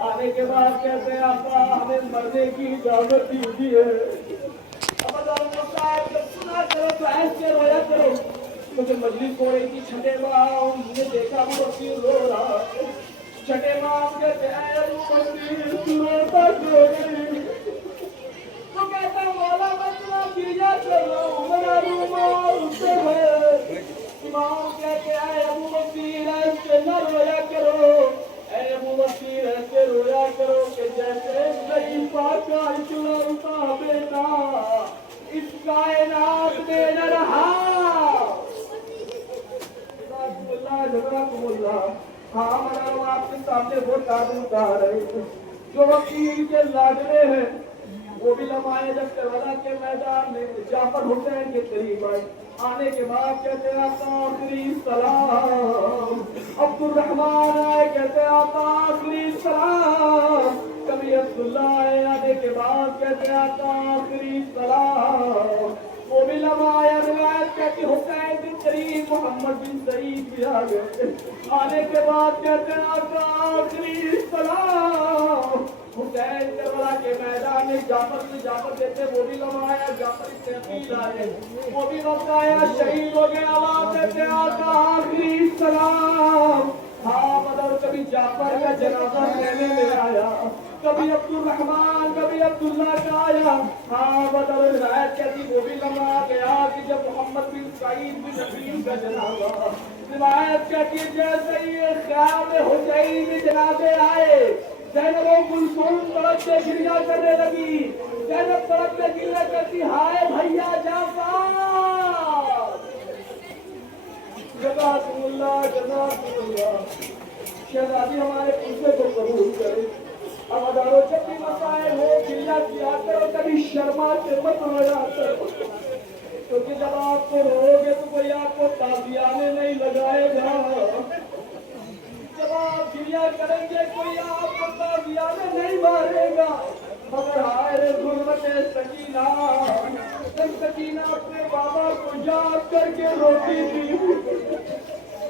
آنے کے بعد کہتے ہیں آقا ہمیں مرنے کی اجازت دی ہے. اب سنا کرو تو ایسے رویا کرو. کیونکہ مجلس ہو رہی تھی چھٹے ماہ نے دیکھا وہ وکیل رو رہا. چھٹے ماہ کہتے ہیں تو کہتا مولا بچنا کیا چلو میرا رومال سے ہے. امام کہتے ہیں ابو بکیر ایسے نہ رویا کرو. اے ابو بکیر ایسے رویا کرو کہ جیسے ضعیفہ کا اکلوتا بیٹا اس کائنات میں نہ رہا. ہاں منارو آپ کے سامنے وہ تعلیم کہا رہے ہیں جو وکیل کے لاڈلے ہیں. وہ بھی لمحے جب کربلا کے میدان میں جعفر حسین کے قریب آئے. آنے کے بعد کہتے ہیں آخری سلام. عبد الرحمان آئے کہتے ہیں آخری سلام. کبھی عبداللہ آئے آنے کے بعد کہتے ہیں آخری سلام. وہ بھی لمحے روایت کہتی حسین بن شریف محمد بن سعید بھی آ گئے. آنے کے بعد کہتے ہیں آخری سلام. حسین کربلا کے میدان میں جعفر سے جعفر کہتے وہ بھی لمحایا. جعفر سے عقیل آئے وہ بھی وقت آیا شہید ہو گیا. آواز دیتے آخری سلام. ہاں مدر کبھی جعفر کا جنازہ لینے میں آیا. کبھی عبد الرحمان کبھی عبداللہ کا آیا. ہاں مدر روایت کہتی وہ بھی لمحہ گیا کہ جب محمد بن سعید بن عقیل کا جنازہ. روایت کہتی جیسے ہی خیال حسین میں جنازے آئے زینب و کلثوم تڑپ سے گریہ کرنے لگی. زینب تڑپ سے گریہ کرتی ہائے بھیا جعفر. جزاکم اللہ جزاکم اللہ. شہزادی ہمارے پوچھے کو قبول کرے. اب اداروں جب بھی مسائل ہو گریہ کیا کرو کبھی شرما کے مت رویا کرو. کیونکہ جب آپ کو رو گے تو کوئی آپ کو تازیانے نہیں لگائے گا. جب آپ گریہ کریں گے کوئی آپ کو تازیانے نہیں مارے گا. مگر ہائے غربت سکینہ. سکینہ اپنے بابا کو یاد کر کے روتی تھی.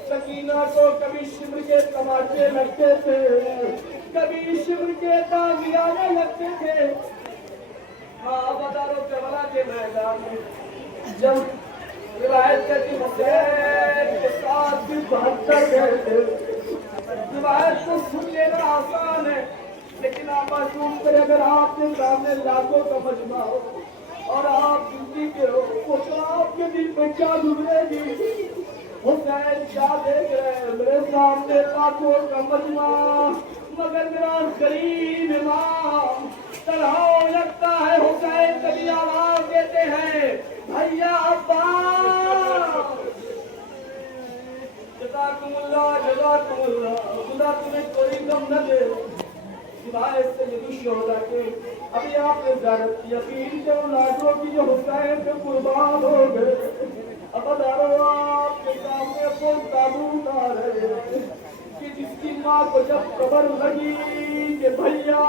سکینہ کو کبھی شمر کے تماچے لگتے تھے کبھی شمر کے تازیانے لگتے تھے. ہاں بدارو کربلا کے میدان میں جب روایت کرتی حسین کے ساتھ بھی 72 گئے تھے. روایت کو سن لینا آسان ہے لیکن آپ معصوم کریں اگر آپ کے سامنے لاکھوں کا مجمع ہو اور آپ زندگی کے ہو تو آپ کے دل میں کیا گزرے گی. حسین کیا دیکھ رہے ہیں میرے سامنے لاکھوں کا مجمع مگر میرا غریب امام تنہا لگتا ہے. حسین کبھی آواز دیتے ہیں بھیا عباس. جزاکم اللہ جزاکم اللہ. خدا تمہیں کوئی غم نہ دے. سوائے سید الشہداء کے ابھی آپ نے زیارت کی یقین کے ان لاڈلوں کی جو حسین پہ قربان ہو گئے. اب ادارو آپ کے سامنے وہ تابوت آ رہے ہیں کہ جس کی ماں کو جب خبر لگی کہ بھیا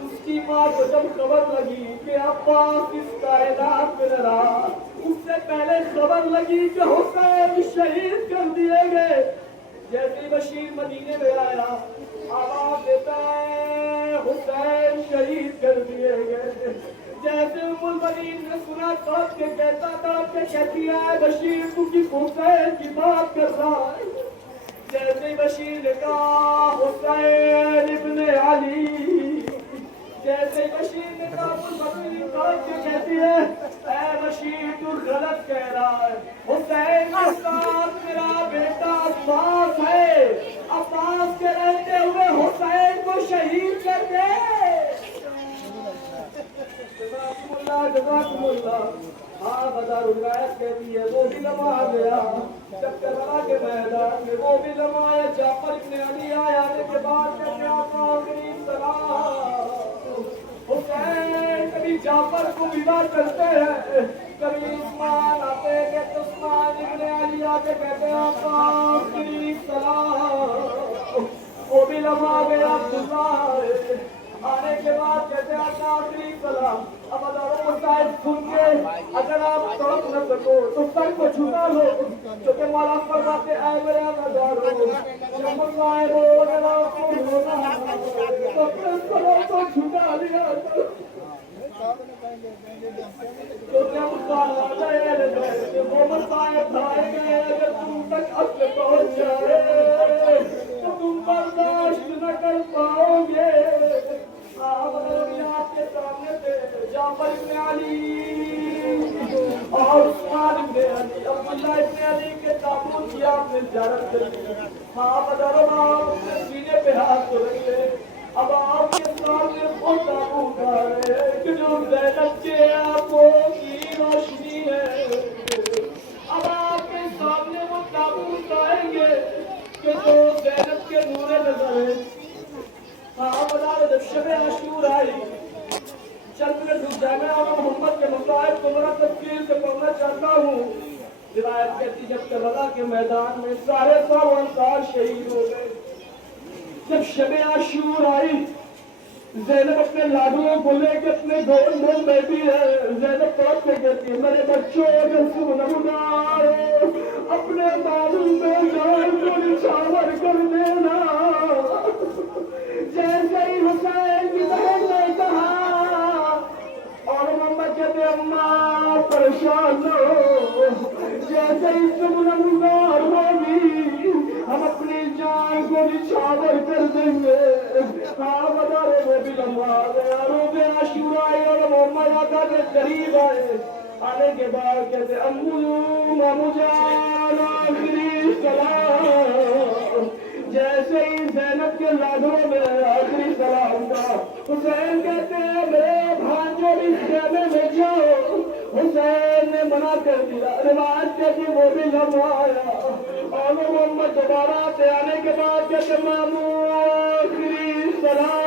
اس کی ماں کو جب خبر لگی کہ عباس اس کائنات میں نہ رہا اس سے پہلے خبر لگی کہ حسین شہید کر دیے گئے. جیسے بشیر مدینے میں آیا آواز دیتا ہے حسین شہید کر دیے گئے. جیسے ام المؤمنین نے سنا تڑپ کے کہتا تڑپ کے کہتی ہے بشیر تو کس حسین کی بات کر رہا ہے. جیسے بشیر نے کہا حسین ابن علی. جیسے بشیر نے کہا ام المؤمنین تڑپ کے کہتی ہے اے بشیر تو غلط کہہ رہا ہے. حسین کے ساتھ میرا بیٹا عباس ہے. عباس کے رہتے ہوئے حسین کو شہید کر دے. جزاکم اللہ جزاکم اللہ. ہاں بتا روایت کہتی ہے وہ بھی لمحہ آ گیا جب کربلا کے میدان میں. وہ بھی لمحہ آیا جعفر ابن علی آیا. آنے کے بعد کہتے آخری سلام. حسین کبھی جعفر کو ودا کرتے ہیں کبھی عثمان آتے ہیں کہ عثمان کے کہتے ہیں آخری سلام، وہ بھی لمحہ گیا عبداللہ آنے کے بعد کہتے ہیں آخری سلام۔ اب ہزاروں مسائل سن کے اگر آپ تڑپ نہ سکو تو سر کو جھکا لو، کیونکہ مولا فرماتے اے میرے ہزاروں جب مسائل ہو اگر آپ کو ہونا تو اپنے سروں کو جھکا لیا کرو، تو جب وہ مسائل آئیں گے اگر تم تک اصل پہنچ جائے تو تم برداشت نہ کر پاؤ گے۔ آپ کے سامنے سے جعفر ابن علی اور عثمان ابن علی، عبداللہ ابن علی کے تابوت کی آپ نے زیارت کری۔ آپ اپنے سینے پہ ہاتھ تو رکھ لے، اب آپ کے سامنے وہ تابوت آ رہے ہیں کہ جو زینب کے آنکھوں کی روشنی ہے۔ اب آپ کے سامنے وہ تابوت آئیں گے کہ جو زینب کے نور نظر ہے۔ جب شب عاشور آئی، چند منٹ رک جائے، میں اور محمد کے مسائل کو ذرا تفصیل سے پڑھنا چاہتا ہوں۔ روایت کہتی جب کربلا کے میدان میں 100 انصار شہید ہو گئے، جب شب عاشور آئی، زینب اپنے لاڈوؤں کو لے کے اپنے گول میں بیٹھی ہے۔ زینب پڑھ کے کہتی ہے میرے بچوں جب سنگار اپنے معلوم میں جان کو نچھاور کر دینا، جیسے ہی حسین کی بہن نے کہا اور محمد کہتے اماں پریشان ہو، جیسے ہی تم نمودار ہوگی ہم اپنی جان کو نچھاور کر دیں گے۔ بدارے وہ بھی لمبا گیا، روز عاشور آئے اور محمد آقا کے قریب آئے۔ آنے کے بعد کہتے امو جان آخری سلام، جیسے ہی زینب کے لاڈوں میں آخری سلام کا، حسین کہتے ہیں میرے بھانجوں بھی خیمے میں جاؤ۔ حسین نے منع کر دیا، روایت کہتی وہ بھی لمحہ آیا اور محمد دوبارہ آتے، آنے کے بعد کہتے مامو آخری سلام۔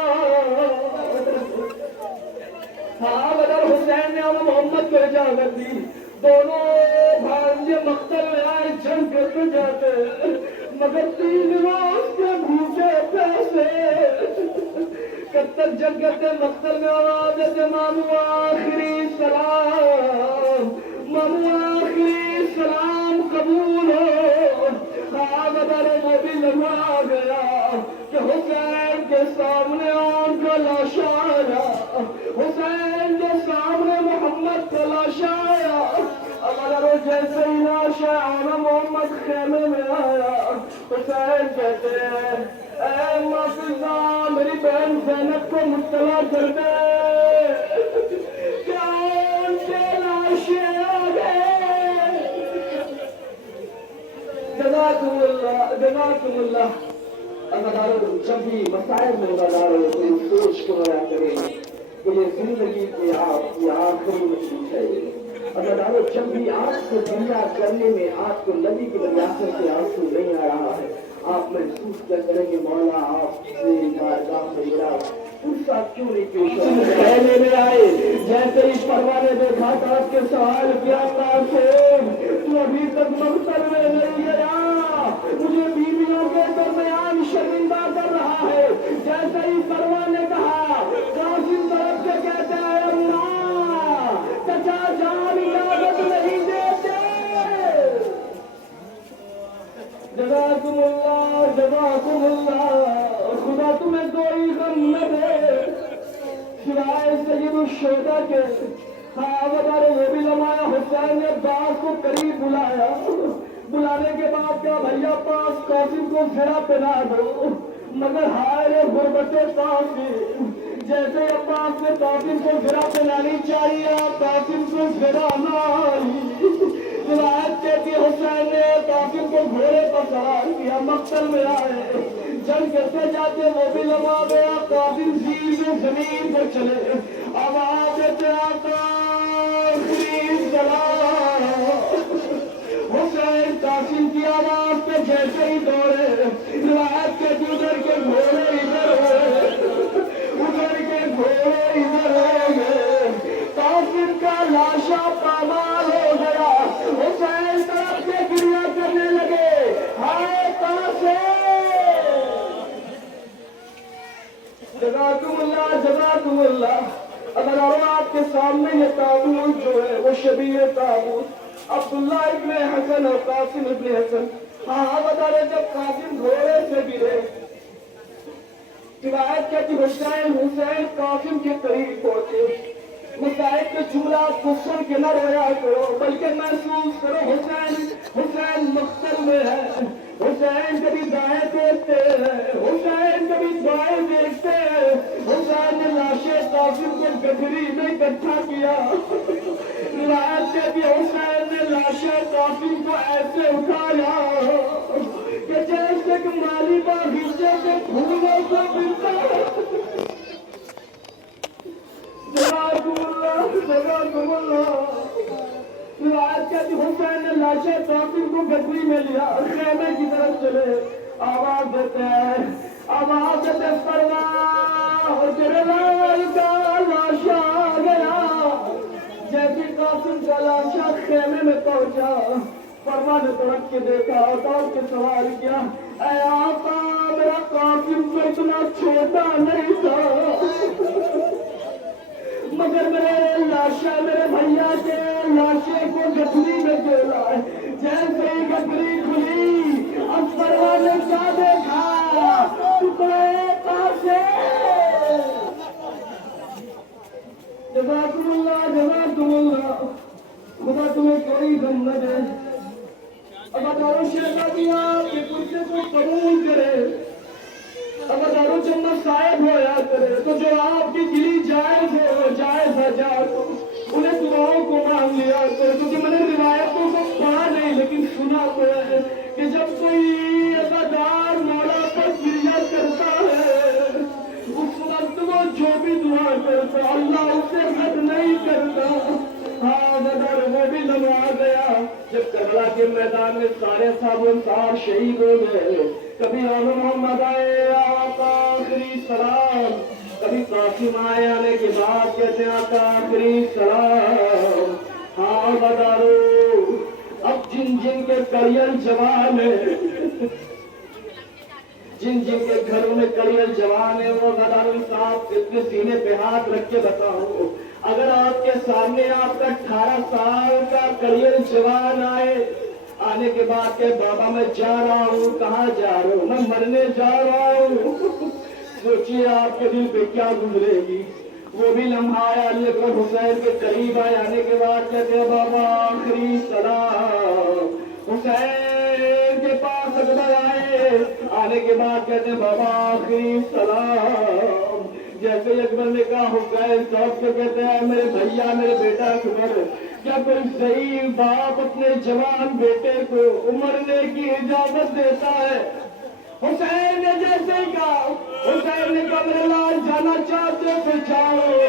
ہاں بدر حسین نے اور محمد کو اجازت دی، دونوں بھانجے مقتل میں آئے، جنگ کرتے جاتے، مگر 3 روز کے بھوکے پیسے کب تک جنگ کرتے مقتل میں آواز دیتے مامو آخری سلام، مامو آخری سلام قبول ہو۔ بدر وہ بھی لمحہ گیا کہ حسین کے سامنے آن کا لاشا آیا، حسین کے سامنے محمد کا لاشا آیا۔ اگر وہ جیسے ہی لاشا آنا محمد خیمے میں آیا، حسین کہتے ہیں اے مافضہ میری بہن زینب کو مطلع کر دے کیا ان کے لاشیں آ گئے۔ جزاکم اللہ جزاکم اللہ۔ اداروں جب بھی مسائل میں اداروں تو سوچ کو آیا کریں کہ یہ زندگی کے آپ یہ آخری مصروف ہے۔ اداروں جب بھی آپ کو دنیا کرنے میں آپ کو نبی کی وراثت سے آنسو نہیں آ رہا ہے، آپ محسوس کر کریں کہ مولا آپ سے بارگاہ میں میرا فرصہ کیوں نہیں پیش ہو پہلے میں آئے۔ جیسے ہی پروان نے دیکھا تھا اس کے سوال کیا اللہ سے تو ابھی تک مقتل میں نہیں گیا، مجھے بیویوں کے درمیان شرمندہ کر رہا ہے۔ جیسے ہی پروان نے کہا قاسم طرف سے کہتے ہیں اللہ چچا جان اجازت نہیں دیتے۔ جزاکم اللہ جزاکم اللہ۔ خدا تمہیں کوئی غم نہ دے سوائے سید الشہداء کے۔ بدر وہ بھی لمحہ حسین نے باس کو قریب بلایا، بلانے کے بعد کہا بھیا پاس قاسم کو زرہ پہنا دو، مگر ہائے غربت قاسم، جیسے عباس نے قاسم کو زرہ پہنانی چاہیے قاسم کو زرہ نہ آئی۔ روایت کہتی حسین نے قاسم کو گھوڑے پر سوار کیا، مقتل میں آئے، جنگ کرتے جاتے وہ بھی لمحہ گیا، قاسم سیدھے زمین پر چلے، آواز دیتے آخری سلام۔ حسین قاسم کی آواز پہ جیسے ہی دوڑے، روایت کے ادھر کے گھوڑے ادھر ہوئے، ادھر کے گھوڑے ادھر ہو گئے، قاسم کا لاشا پامال ہو گیا۔ حسین طرف سے گریہ کرنے عبداللہ ابن حسن اور قاسم ابن حسن، ہاں بتا رہے جب قاسم گھوڑے سے گرے، روایت کہتی حسین قاسم کے قریب پہنچے، مسائب کے جملہ کو سن کے نہ رویا کرو بلکہ محسوس کرو حسین مقتل میں ہے، حسین کبھی دائیں دیکھتے ہیں، حسین کبھی بائیں دیکھتے ہیں، حسین نے لاشیں قاسم کو گٹھری میں اکٹھا کیا، روایت کہتی حسین نے لاشیں قاسم کو ایسے اٹھایا کہ جیسے کہ مالی باغیچے کے پھولوں کو ملتا ہے۔ جزاکم اللہ۔ روایت کہتی حسین نے لاشیں قاسم کو گٹھری میں لیا، خیمے کی طرف چلے، آواز دیتے پرواہ تیرے لال کا لاشا آ گیا۔ جیسے قاسم کا لاشا خیمے میں پہنچا، پرواہ نے تڑک کے دیکھا، دوڑ کے سوال کیا، اے آقا میرا قاسم تو اتنا چھوٹا نہیں تھا، مگر میرے لاشا میرے بھیا کے لاشے کو گٹھری میں جوڑا ہے۔ جیسے ہی گٹھری کھلی اب پرواہ نے کیا دیکھا، ٹکڑے کاسے۔ جزاکم اللہ، خدا تمہیں کوئی غم نہ دے۔ اب ادارو شہزادیاں کے قصے کو قبول کرے، اب ادارو جب صاحب ہویا کرے تو جو آپ کی دلی جائز ہو جائز انہیں دعاؤں کو مان لیا کرے، کیونکہ میں نے روایتوں کو پڑھا نہیں لیکن سنا تو ہے کہ جب کوئی ادادار مولا پر گریا کرتا ہے اس وقت وہ جو بھی دعا کرتا اللہ اسے رد نہیں کرتا۔ ہاں بدر وہ بھی لمحہ گیا جب کربلا کے میدان میں سارے صاحب انصار شہید ہو گئے، کبھی محمد آئے آقا آخری سلام، کبھی قاسم آئے آنے کے بعد کہتے ہیں آقا آخری سلام۔ ہاں بدارو اب جن کے کریل جوان ہے، جن کے گھروں میں کریل جوان ہے، وہ بدارو صاحب اتنے سینے پہ ہاتھ رکھ کے بتاؤ، اگر آپ کے سامنے آپ کا 18 سال کا کریل جوان آنے کے بعد کہ بابا میں جا رہا ہوں، کہاں جا رہا ہوں، میں مرنے جا رہا ہوں، سوچیے آپ کے دل پہ کیا گزرے گی۔ وہ بھی لمحہ آیا علی اکبر حسین کے قریب آئے، آنے کے بعد کہتے ہیں بابا آخری سلام۔ حسین کے پاس اکبر آئے، آنے کے بعد کہتے ہیں بابا آخری سلام۔ جیسے اکبر نے کہا حسین صاحب سے کہتے ہیں میرے بھیا میرے بیٹا اکبر، کیا کوئی صحیح باپ اپنے جوان بیٹے کو مرنے کی اجازت دیتا ہے؟ حسین نے جیسے ہی کہا، حسین نے کہا میرے لال جانا چاہتے تو جاؤ،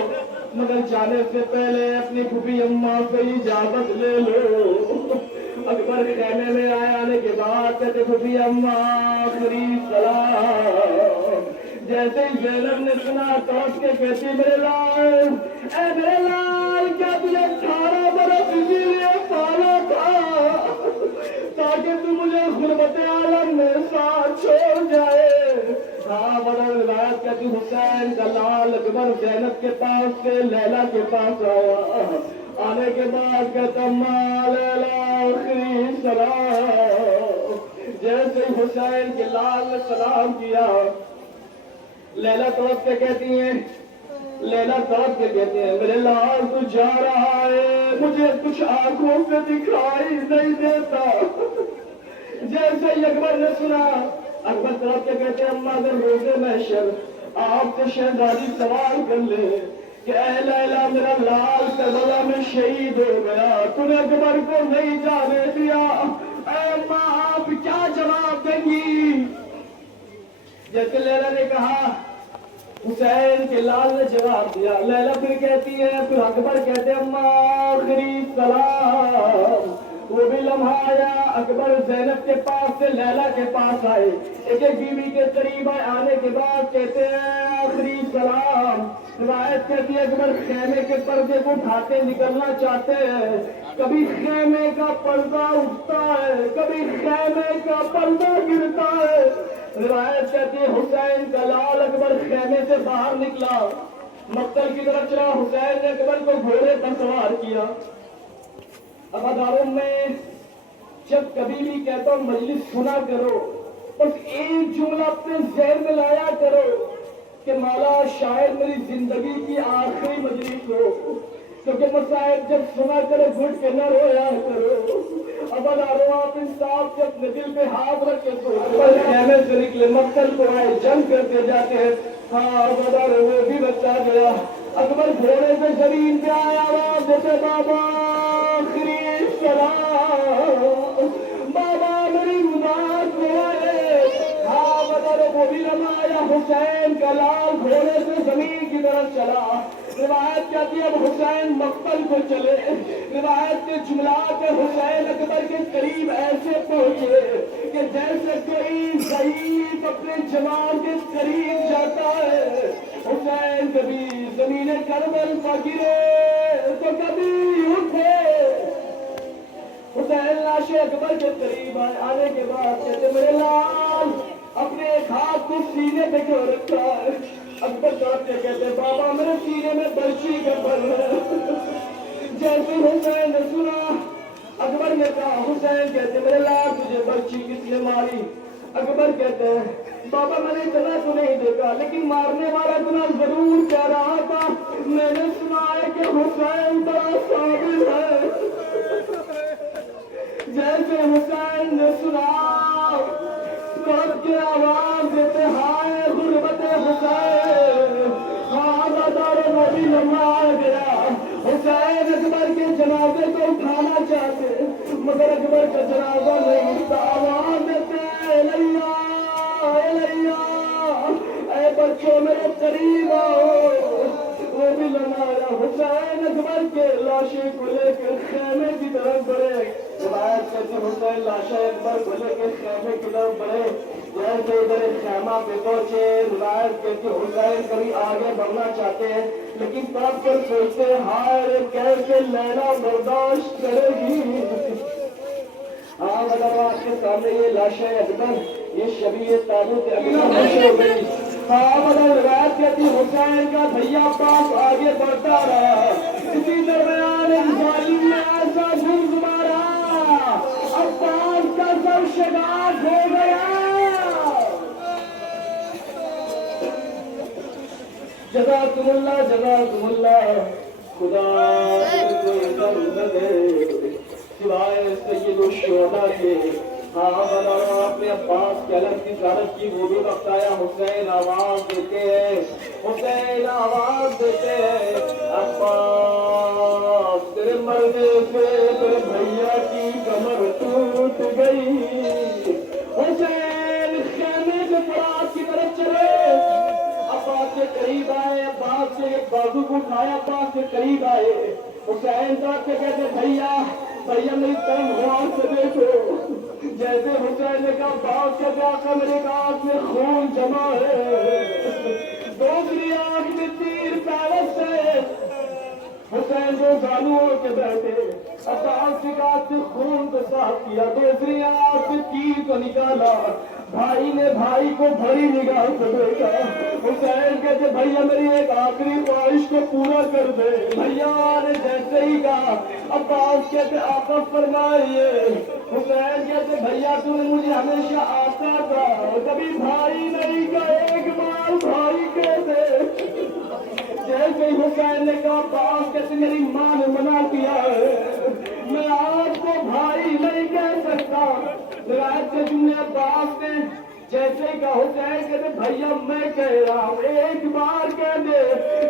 مگر جانے سے پہلے اپنی پھوپھی اماں سے اجازت لے لو۔ اکبر خیمے میں آئے، آنے کے بعد کہتے پھوپھی اماں آخری سلام۔ جیسے ہی زینب نے سنا توڑ کے کہتی میرے لال، اے میرے لال کیا تجھے 18 برس اسی لیے پالا تھا تاکہ تم مجھے غربت عالم میں ساتھ چھوڑ جائے؟ ہاں بدر روایت کہتی حسین کا لال اکبر زینب کے پاس سے لیلا کے پاس آیا، آنے کے بعد کہتا ماں لیلا آخری سلام۔ جیسے ہی حسین کے لال نے سلام کیا، لیلا توڑ کے کہتی ہیں، لیلا توڑ کے کہتے ہیں میرے لال تو جا رہا ہے، مجھے کچھ آنکھوں سے دکھائی نہیں دیتا۔ جیسے ہی اکبر نے سنا، اکبر توڑ کے کہتے ہیں اماں اگر روزے محشر آپ سے شہزادی سوال کر لے کہ اے لیلا میرا لال کربلا میں شہید ہو گیا، تو نے اکبر کو نہیں جانے دیا، اے اماں آپ کیا جواب دیں گی؟ جیسے لیلا نے کہا، حسین کے لال نے جواب دیا، لیلا پھر کہتی ہے، پھر اکبر کہتے ہیں اماں آخری سلام۔ وہ بھی لمحہ آیا، اکبر زینب کے پاس سے لیلا کے پاس آئے، ایک ایک بیوی کے قریب آئے، آنے کے بعد کہتے ہیں آخری سلام۔ روایت کہتی ہے اکبر خیمے کے پردے کو اٹھاتے نکلنا چاہتے ہیں، کبھی خیمے کا پردہ اٹھتا ہے، کبھی خیمے کا پردہ گرتا ہے۔ روایت کہتی ہے حسین کا لال اکبر خیمے سے باہر نکلا، مقتل کی طرف چلا، حسین نے اکبر کو گھوڑے پر سوار کیا، عزاداروں میں جب کبھی بھی کہتا ہوں مجلس سنا کرو، بس ایک جملہ اپنے ذہن میں لایا کرو کہ مولا شاید میری زندگی کی آخری مجلس ہو، کیونکہ مسائل جب سنا کرو گھٹ کے نہ رویا کرو۔ عزاداروں آپ انصاف سے اپنے دل پہ ہاتھ رکھ کے سو خیمے سے نکلے مقتل کو آئے جنگ کرتے جاتے ہیں۔ ہاں عزاداروں وہ بھی بچا گیا۔ اکبر گھوڑے سے زمین پہ آیا، آواز دیتے بابا آخری سلام، بابا میری مدد ہے۔ ہاں عزاداروں وہ بھی لمحہ آیا، حسین کا لال گھوڑے سے زمین کی طرف چلا۔ روایت کہتی ہے اب حسین مقتل کو چلے، روایت کے جملات حسین اکبر کے قریب ایسے پہنچے کہ جیسے کوئی ضعیف اپنے جوان کے قریب جاتا ہے۔ حسین کبھی زمین کربل پر گرے تو کبھی اٹھے۔ حسین لاش اکبر کے قریب آنے کے بعد کہتے میرے لال اپنے ایک ہاتھ کو سینے پہ کیوں رکھا ہے؟ اکبر کہتے کہتے بابا میرے سینے میں برچی کا بل ہے۔ جیسے حسین نے سنا اکبر نے کہا حسین کہتے میرے لال تجھے برچی کس نے ماری؟ اکبر کہتے ہیں بابا میں نے اتنا تو نہیں دیکھا، لیکن مارنے والا اتنا ضرور کہہ رہا تھا، میں نے سنا ہے کہ حسین بڑا صابر ہے۔ جیسے حسین نے سنا سب کے آواز دیتے ہائے غربت حسین، عزاداروں وہ بھی لمحہ آ گیا۔ حسین اکبر کے جنازے کو اٹھانا چاہتے مگر اکبر کا جنازہ نہیں اٹھتا، آواز دیتے الیہ الیہ، اے بچوں میرے قریب آؤ۔ وہ بھی لمحہ آیا، حسین اکبر کے لاشیں کو لے کر خیمے کی طرف بڑھے۔ روایت کہتے حسین لاشیں اکبر کو لے کے خیمے کی طرف بڑھے، جیسے ادھر خیمہ پہ پہنچے۔ روایت کہتے حسین کبھی آگے بڑھنا چاہتے ہیں لیکن تب پر سوچتے ہائے کیسے لیلا برداشت کرے گی۔ ہاں مگر آپ کے سامنے یہ لاشیں اکبر، یہ شبیہ تابوت اکبر ہو گئی۔ ہاں مگر روایت کہتی حسین کا بھیا پاس آگے بڑھتا رہا، اسی درمیان ایک ظالم نے ایسا جرم مارا، عباس کا سر شگاف ہو گیا۔ جزاکم اللہ جزاکم اللہ، خدا کوئی درد نہ دے سوائے سید الشہداء کے۔ ہاں بنا اپنے عباس کے علم کی زیارت کی، وہ بھی وقت آیا۔ حسین آواز دیتے ہیں، حسین آواز دیتے ہیں، عباس تیرے مرنے سے تیرے بھیا کی کمر ٹوٹ گئی۔ حسین خیمے سے فراق کی طرف چلے، عباس کے قریب آئے، عباس سے ایک بازو کو اٹھایا، عباس کے قریب آئے۔ حسین صاحب سے کہتے بھیا بھیا میری طرف غور سے دیکھو۔ جیسے حسین نے کہا عباس کے آقا میرے آنکھ میں خون جمع ہے، دوسری آنکھ میں تیر پیوست ہے۔ حسین جو زانوؤں کے بیٹھے، عباس کی آنکھ سے خون کو صاف کیا، دوسری آنکھ سے تیر کو نکالا۔ بھائی نے بھائی کو بڑی نگاہ سے دیکھا۔ حسین کہتے بھیا میری ایک آخری خواہش کو پورا کر دے۔ بھیا نے جیسے ہی کہا عباس کہتے آقا فرمائیے۔ حسین کہتے بھیا تو نے مجھے ہمیشہ آقا کہا، کبھی بھائی نہیں کہا، ایک بار بھائی کہتے۔ جیسے ہی حسین نے کہا عباس کہتے میری ماں نے منع کیا ہے، میں آپ کو بھائی نہیں کہہ سکتا۔ روایت کے جملے عباس نے جیسے ہی کہا حسین کہتے بھیا میں کہہ رہا ہوں ایک بار کہہ دے۔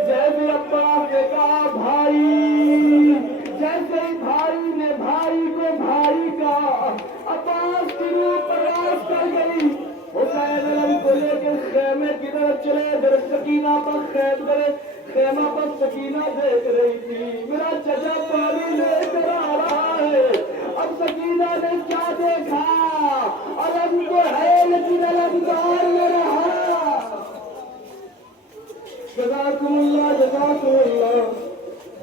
جیسے عباس نے کہا بھائی، جیسے ہی بھائی نے بھائی کو بھائی کہا، عباس کی روح پرواز کر گئی۔ حسین علم کو لے کے خیمے کی طرف چلے، در سکینہ پر خیمہ پر سکینہ دیکھ رہی تھی، میرا چچا پانی لے کر آ رہا ہے۔ اب سکینہ نے کیا دیکھا؟ علم تو ہے لیکن علمدار نہ رہا۔ جزاکم اللہ جزاکم اللہ،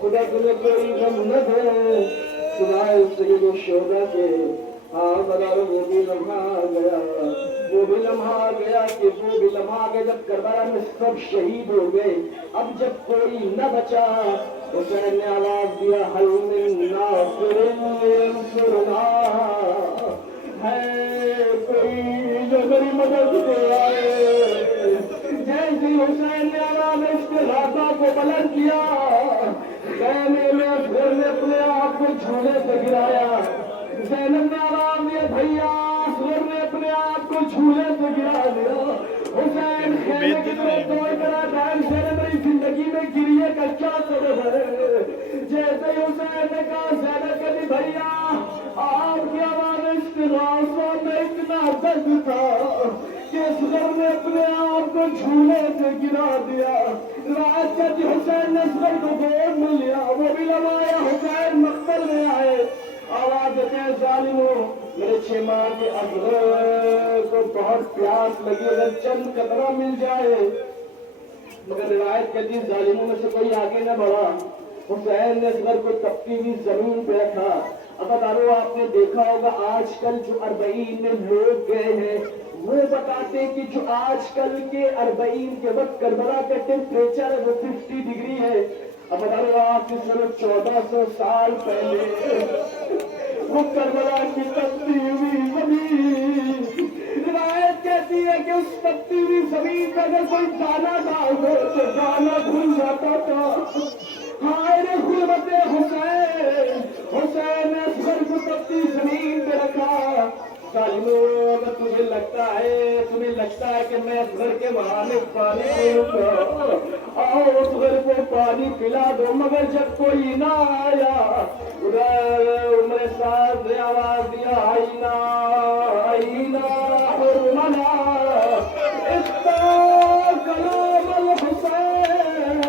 خدا تمہیں کوئی غم نہ دے سوائے سید الشہداء کے۔ ہاں بدارو وہ بھی لمحہ آ گیا، وہ بھی لمحہ آ گیا کہ وہ بھی لمحہ آ گیا جب کربلا میں سب شہید ہو گئے۔ اب جب کوئی نہ بچا حسین نے آواز دیا حل من ناصر ینصرنا، ہے کوئی جو میری مدد دے آئے۔ جیسے حسین نے آواز استغاثہ کو بلند کیا، خیمے میں اصغر نے اپنے آپ کو جھولے سے گرایا۔ زینب نے آواز دیا بھیا، اصغر نے اپنے آپ کو جھولے سے گرا دیا۔ حسین خیمے کی طرف دوڑ کر آتا ہے، زینب میری زندگی میں گریے کا کیا سبب ہے؟ جیسے ہی حسین نے کہا، زینب کہتی بھیا آپ کی آواز استغاثہ میں اتنا درد تھا کہ اصغر نے اپنے آپ کو جھولے سے گرا دیا۔ روایت کہتی حسین نے اصغر کو گود میں لیا، وہ بھی لوایا، حسین مقتل میں آئے۔ آواز دیتے ہیں ظالموں، میرے 6 ماہ کے اصغر کو بہت پیاس لگی، اگر چند قطرہ مل جائے۔ مگر روایت کہتی ہے ظالموں میں سے کوئی آگے نہ بڑھا۔ حسین نے اصغر کو تپتی ہوئی زمین پہ رکھا۔ اب بتارو آپ نے دیکھا ہوگا آج کل جو 40 میں لوگ گئے ہیں وہ بتاتے کہ جو آج کل کے 40 کے وقت کربلا کا ٹیمپریچر ہے وہ 50 ڈگری ہے۔ اب بتارو آپ کی صرف 1400 سال پہلے وہ کربلا کی تپتی ہوئی زمین، روایت کہتی ہے کہ اس تپتی ہوئی زمین پر اگر کوئی دانا ڈال دو تو دانا گھل جاتا تھا۔ ہائے رے غربت حسین، حسین نے اصغر کو تپتی زمین پہ رکھا۔ ظالموں اگر تمہیں لگتا ہے کہ میں اصغر کے بہانے پانی پیوں گا، آؤ اصغر کو پانی پلا دو۔ مگر جب کوئی نہ آیا، ادھر عمر سعد نے آواز دیا آئینہ آئینہ حرمنا اختا کلام الحسین۔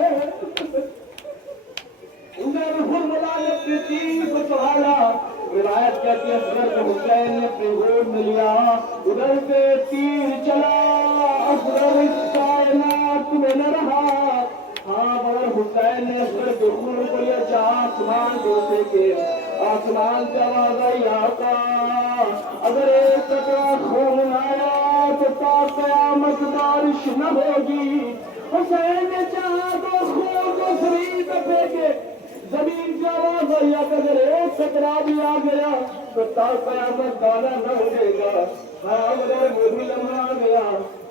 ادھر حرملا نے اپنی تیر کو سنبھالا، روایت کہتی ہے اصغر کو حسین نے اپنے گود میں لیا، ادھر سے تیر چلا، اصغر اس کائنات میں نہ رہا۔ ہاں مگر حسین نے اصغر کے خون کو لیا، چاہ آسمان کو دیکھے، آسمان سے آواز آئی آقا اگر ایک قطرہ خون آیا تو تا قیامت بارش نہ ہوگی۔ حسین نے چاہا تو خون کو زمین پہ پھینکے، زمین کی آواز آئی اگر ایک قطرہ بھی آ گیا تو تا قیامت دانا نہ اگے گا۔ ہاں مگر وہ بھی لمحہ آ گیا۔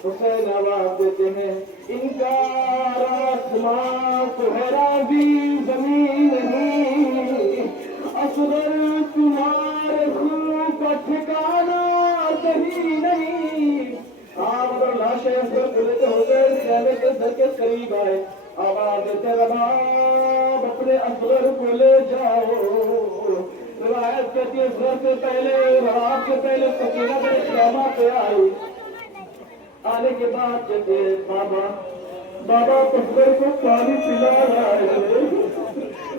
حسین آواز دیتے ہیں انکار آسمان تو ہے راضی زمین نہیں، اصغر تمہارے خون کا ٹھکانا کہیں نہیں۔ ہاں مگر لاشیں اصغر کو لیتے حسین خیمے کے در کے قریب آئے، آواز دیتے رباب اپنے اصغر کو لے جاؤ۔ روایت کہتی ہے اصغر سے پہلے رباب کے پہلے سکینہ میرے خیمہ پہ آئی، آنے کے بعد کہتے ہیں بابا اصغر کو پانی پلا رہا ہے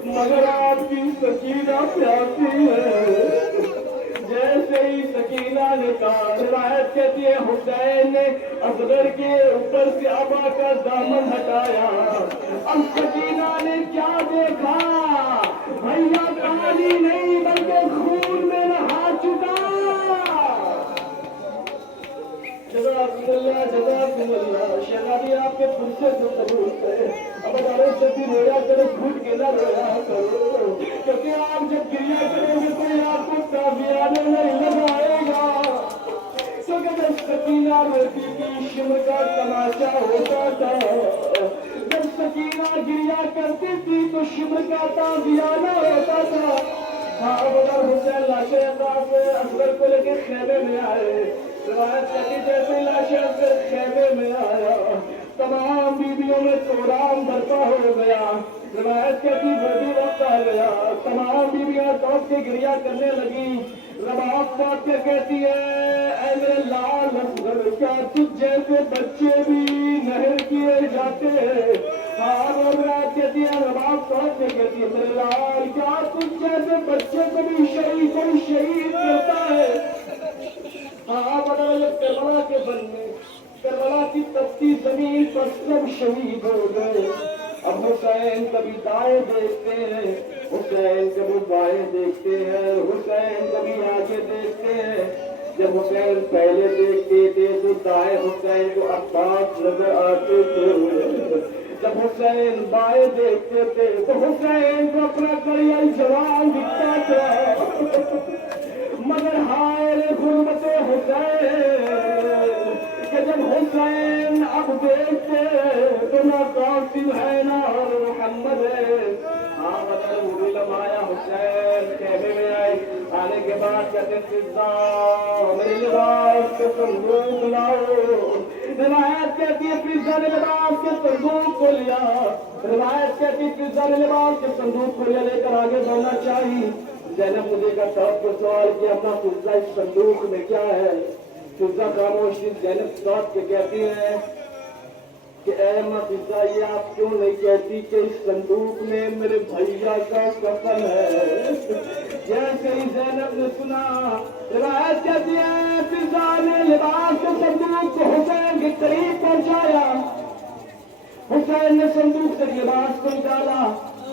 مگر آپ کی سکینہ پیاسی ہے۔ جیسے ہی سکینہ نے کہا، روایت کہتی ہے حسین نے اصغر کے اوپر سے ابا کا دامن ہٹایا، اب سکینہ نے کیا دیکھا، بھیا پانی نہیں بلکہ خون میں نہا چکا۔ جزاکم اللہ شہزادی آپ کے پرسے سے قبول کرے۔ اب ادارے جب بھی رویا کرو گھٹ کے نہ رویا کرو، کیونکہ آپ جب گریا کریں گے کوئی آپ کو تابعانے نہیں لگائے گا۔ کیونکہ جب سکینہ روتی کی شمر کا تماشا ہوتا تھا، جب سکینہ گریا کرتی تھی تو شمر کا تابعانہ ہوتا تھا۔ ہاں مگر حسین لاشیں انداز میں اصغر کو لے کے خیمے میں آئے، روایت کہتی جیسے لاشیں اصغر خیمے میں آیا تمام بیویوں میں سورام برپا ہو گیا۔ روایت کہتی وہ بھی وقت آ گیا، تمام بیویاں دوڑ کے گریا کرنے لگی۔ رباب پاک کے کہتی ہے اے میرے لال اصغر کیا تجھ جیسے بچے بھی نہر کیے جاتے ہیں۔ ہاں روایت کہتی ہے رباب پاک کے کہتی ہے میرے لال کیا تجھ جیسے بچے کو بھی کوئی شہید کرتا ہے۔ ہاں بڑا جب کربلا کے بننے، کربلا کی تپتی زمین پر سب شہید ہو گئے۔ اب حسین کبھی دائیں دیکھتے ہیں، حسین کبھی بائیں دیکھتے ہیں، حسین کبھی آگے دیکھتے ہیں۔ جب حسین پہلے دیکھتے تھے تو دائیں حسین کو عباس نظر آتے تھے، جب حسین بائیں دیکھتے تھے تو حسین کو اپنا کڑیائی جوان دکھتا تھا، مگر ہائے غربت حسین کہ جب حسین اب دیکھتے تو نہ قاسم ہے نہ محمد ہے۔ ہاں مگر وہ بھی لمایا حسین خیمے میں آئے، آنے کے بعد کہتے فضا میرے لباس کے صندوق لاؤ۔ روایت کہتی ہے فضا نے لباس کے صندوق کو لیا، روایت کہتی ہے فضا نے لباس کے صندوق کو لے کر آگے بڑھنا چاہیے۔ زینب مجھے کا سب کو سوال کیا اپنا فضا اس صندوق میں کیا ہے؟ فضا خاموش تھی، زینب سوچ کے کہتی ہے کہ اے ماں فضا یہ آپ کیوں نہیں کہتی کہ اس صندوق میں میرے بھیا کا کفن ہے؟ جیسے ہی زینب نے سنا، روایت کہتی ہے فضا نے لباس کے صندوق کو حسین کے قریب پہنچایا، حسین نے صندوق سے لباس کو نکالا،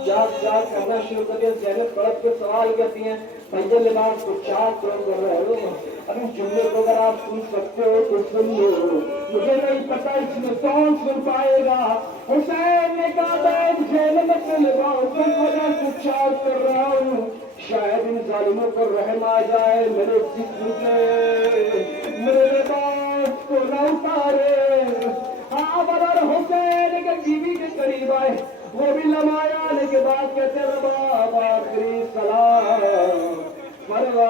چاک چاک کرنا شروع کر دیا۔ زینب پڑھ کے سوال کرتی ہیں بھیا لباس کو چاک کیوں کر رہے ہو؟ ابھی جملے کو اگر آپ سن سکتے ہو تو سن لو، مجھے نہیں پتا اس میں کون سن پائے گا۔ حسین نے کہا میں زینب اپنے لباس کی وجہ سے چاک کر رہا ہوں، شاید ان ظالموں کو رحم آ جائے، میرے جسم سے میرے لباس کو نہ اتارے۔ ہاں مگر حسین کے بیوی کے قریب آئے، وہ بھی لمایا آنے کے بعد کہتے رباب آخری سلام، مروا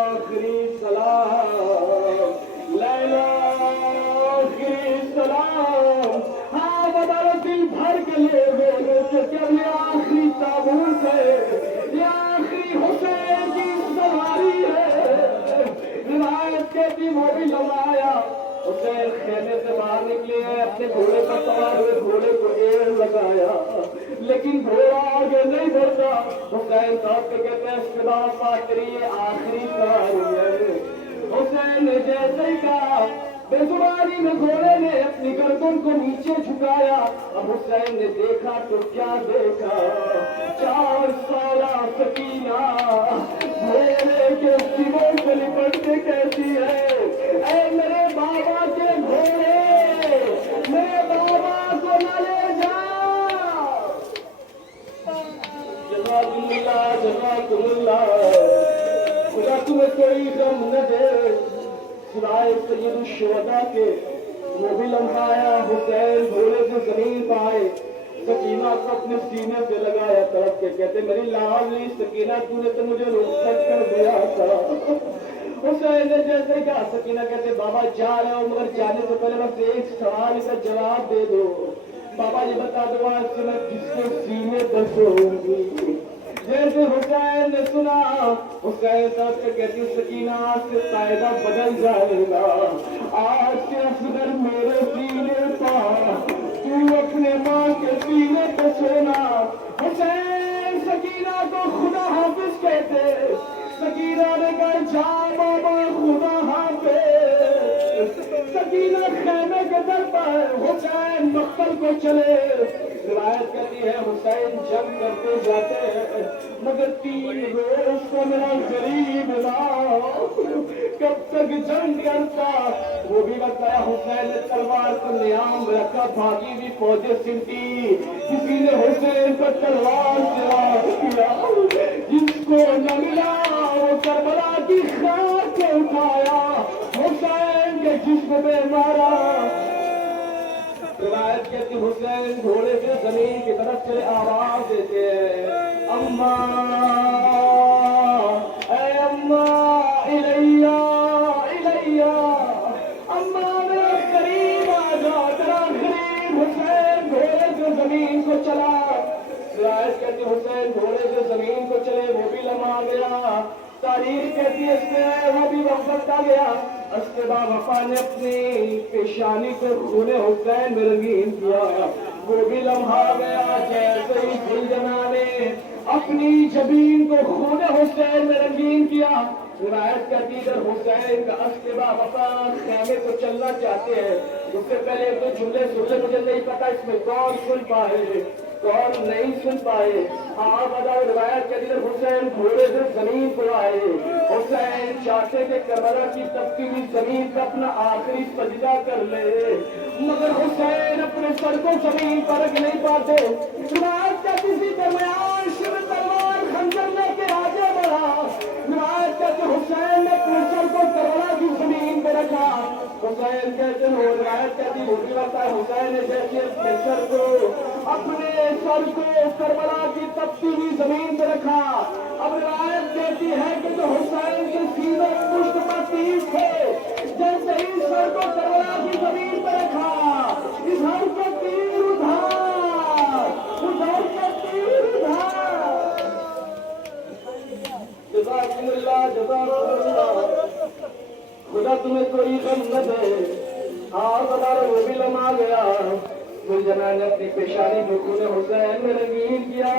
آخری سلام، لیلا آخری سلام۔ ہاں مگر دل بھر کے لے گئے کہ یہ آخری تابوت ہے، یہ آخری حسین کی سواری ہے۔ روایت کہتی وہ بھی لمایا، حسین خیمے سے باہر نکلے ہیں، اپنے گھوڑے پر سوار ہوئے، گھوڑے کو ایڑ لگایا لیکن گھوڑا آگے نہیں بڑھتا۔ حسین صاحب کے کہتے ہیں اختلاف بات کریے آخری سواری ہے۔ حسین نے جیسے ہی کہا بے زبانی میں گھوڑے نے اپنی گردن کو نیچے جھکایا۔ اب حسین نے دیکھا تو کیا دیکھا، 4 سالہ سکینہ گھوڑے کے سیموں سے لپٹ کے کہتی ہے اے میرے بابا کے گھوڑے، میرے بابا کو نہ لے جا۔ جزاکم اللہ جزاکم اللہ، خدا تمہیں کوئی غم نہ دے۔ سرائے سید الشہداء کے وہ بھی لمحہ آیا، حسین گھوڑے سے زمین پہ آئے، سکینہ کو اپنے سینے سے لگایا، طرف کے کہتے میری لاڈلی سکینہ تو نے تو مجھے رخصت کر دیا تھا۔ حسین نے جیسے کہا، سکینہ کہتے بابا جا رہے ہو مگر جانے سے پہلے بس ایک سوال کا جواب دے دو، بابا یہ بتا دو آج سے میں کس کے سینے پر سوؤں گی؟ جیسے حسین نے سنا، حسین صاحب سے کہتی سکینہ آج سے قاعدہ بدل جائے گا، آج سے اصغر میرے سینے پر، تو اپنے ماں کے سینے پہ سونا۔ حسین سکینہ کو خدا حافظ کہتے، سکینہ نے کہا جا بابا خدا حافظ۔ سکینہ خیمے کے در پر، حسین مقتل کو چلے۔ روایت کہتی ہے حسین جنگ کرتے جاتے ہیں مگر 3 روز کو میرا غریب لا، کب تک جنگ کرتا؟ وہ بھی بتایا حسین نے تلوار کو نیام رکھا، بھاگی بھی فوجیں سمٹی، کسی نے حسین پر تلوار سے وار کیا، جس کو نہ ملا وہ کربلا کی خاک کو اٹھایا، حسین کے جسم میں مارا۔ روایت کہتی حسین گھوڑے سے زمین کی طرف سے آواز دیتے ہیں اماں اے اماں الیہ الیہ، اماں میرے قریب آ جا، تیرا قریب۔ حسین گھوڑے سے زمین کو چلا، روایت کہتی حسین گھوڑے سے زمین کو چلے، وہ بھی لمحہ گیا۔ تاریخ کہتی ہے اس میں وہ بھی وقت آ گیا، اس کے بعد وفا نے اپنی پیشانی کو خون حسین میں رنگین کیا، وہ بھی لمحہ گیا۔ جیسے ہی زلجنا نے اپنی جبین کو خون حسین میں رنگین کیا، روایت کہتی ہے حسین کا اس کے بعد وفا خیمے کو چلنا چاہتے ہیں، اس سے پہلے ایک دو جملے سن لے، مجھے نہیں پتا اس میں کون سن پائے۔ کون نہیں سن پائے؟ آپ ادا روایت کے اندر حسین گھوڑے سے زمین پر آئے، حسین چاہتے کہ کربلا کی تپتی ہوئی زمین پر اپنا آخری سجدہ کر لے، مگر حسین اپنے سر کو زمین پر رکھ نہیں پاتے۔ روایت کا کسی درمیان شر تلوار خنجر لے کے آگے بڑھا، روایت کا کہ حسین نے اپنے سر کو کربلا کی زمین پہ رکھا۔ حسین کہتے ہیں، روایت کہتی ہوتی رہتا ہے، حسین نے جیسے اپنے سر کو کربلا کی تپتی ہوئی زمین پہ رکھا۔ اب روایت کہتی ہے کہ جو حسین کے سینے پشت پر تیر تھے، جیسے ہی سر کو کربلا کی زمین پہ رکھا، ادھر کے تیر ادھر کے تیر ادھر۔ جزاکم اللہ، جزاکم اللہ، خدا تمہیں کوئی غم نہ دے۔ اور بتا رہے وہ بھی لمحہ گیا، جنان نے اپنی پیشانی میں خون حسین میں رنگین کیا،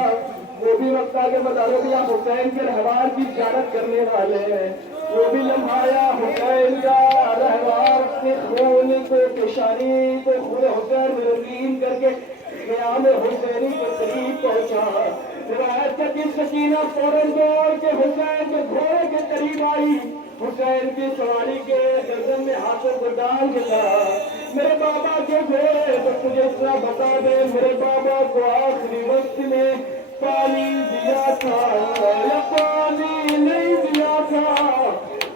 وہ بھی وقت آگے بتا رہے کہ آپ حسین کے رہوار کی زیارت کرنے والے ہیں، وہ بھی لمحایا حسین کا رہوار اپنے خون کو پیشانی کو خون حسین میں رنگین کر کے قیام حسینی کے قریب پہنچا۔ روایت کا کہ سکینہ فوراً دوڑ کے حسین کے گھوڑے کے قریب آئی، حسین کی سواری کے گردن میں ہاتھوں کو ڈال دیا۔ میرے بابا کے گھوڑے تو تجھے اتنا بتا دے، میرے بابا کو آخری وقت میں پانی دیا تھا یا پانی نہیں دیا تھا؟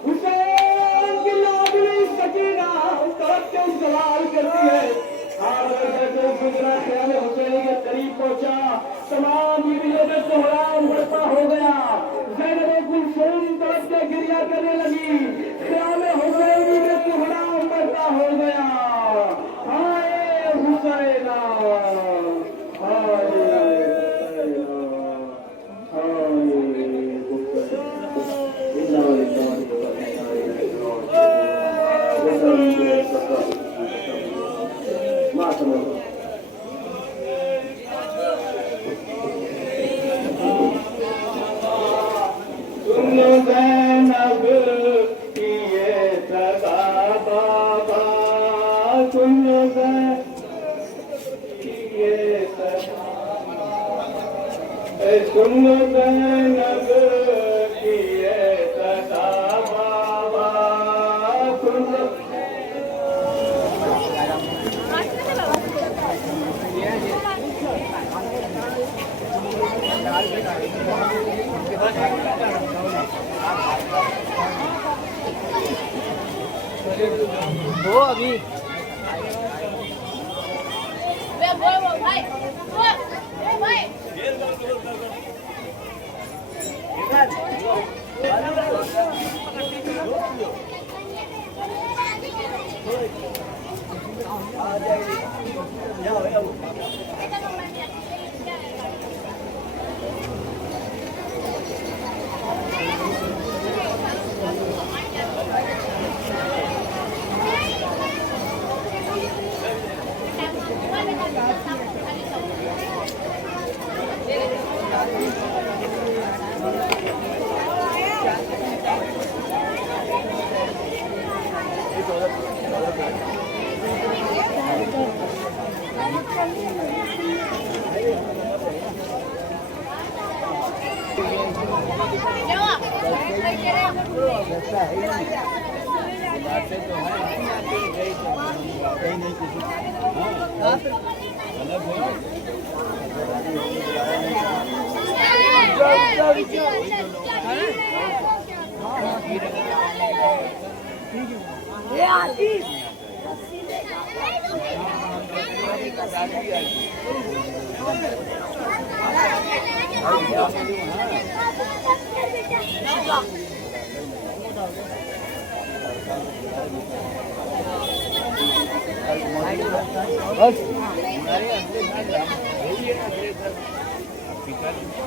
حسین کی لاڈلی سکینہ تڑپ کے سوال کرتی ہے۔ گزرا خیال حسین کے قریب پہنچا، تمام بیویوں میں کوہرام بڑھتا ہو گیا، زینب کلثوم تڑپ کے گریا کرنے لگی، خیال حسینی میں کوہرام بڑھتا ہو گیا۔ ہائے حسین، زینب کی یہ صدا بابا، سن زینب کی یہ صدا، سن زینب کی یہ صدا بابا، سن وہ ابھی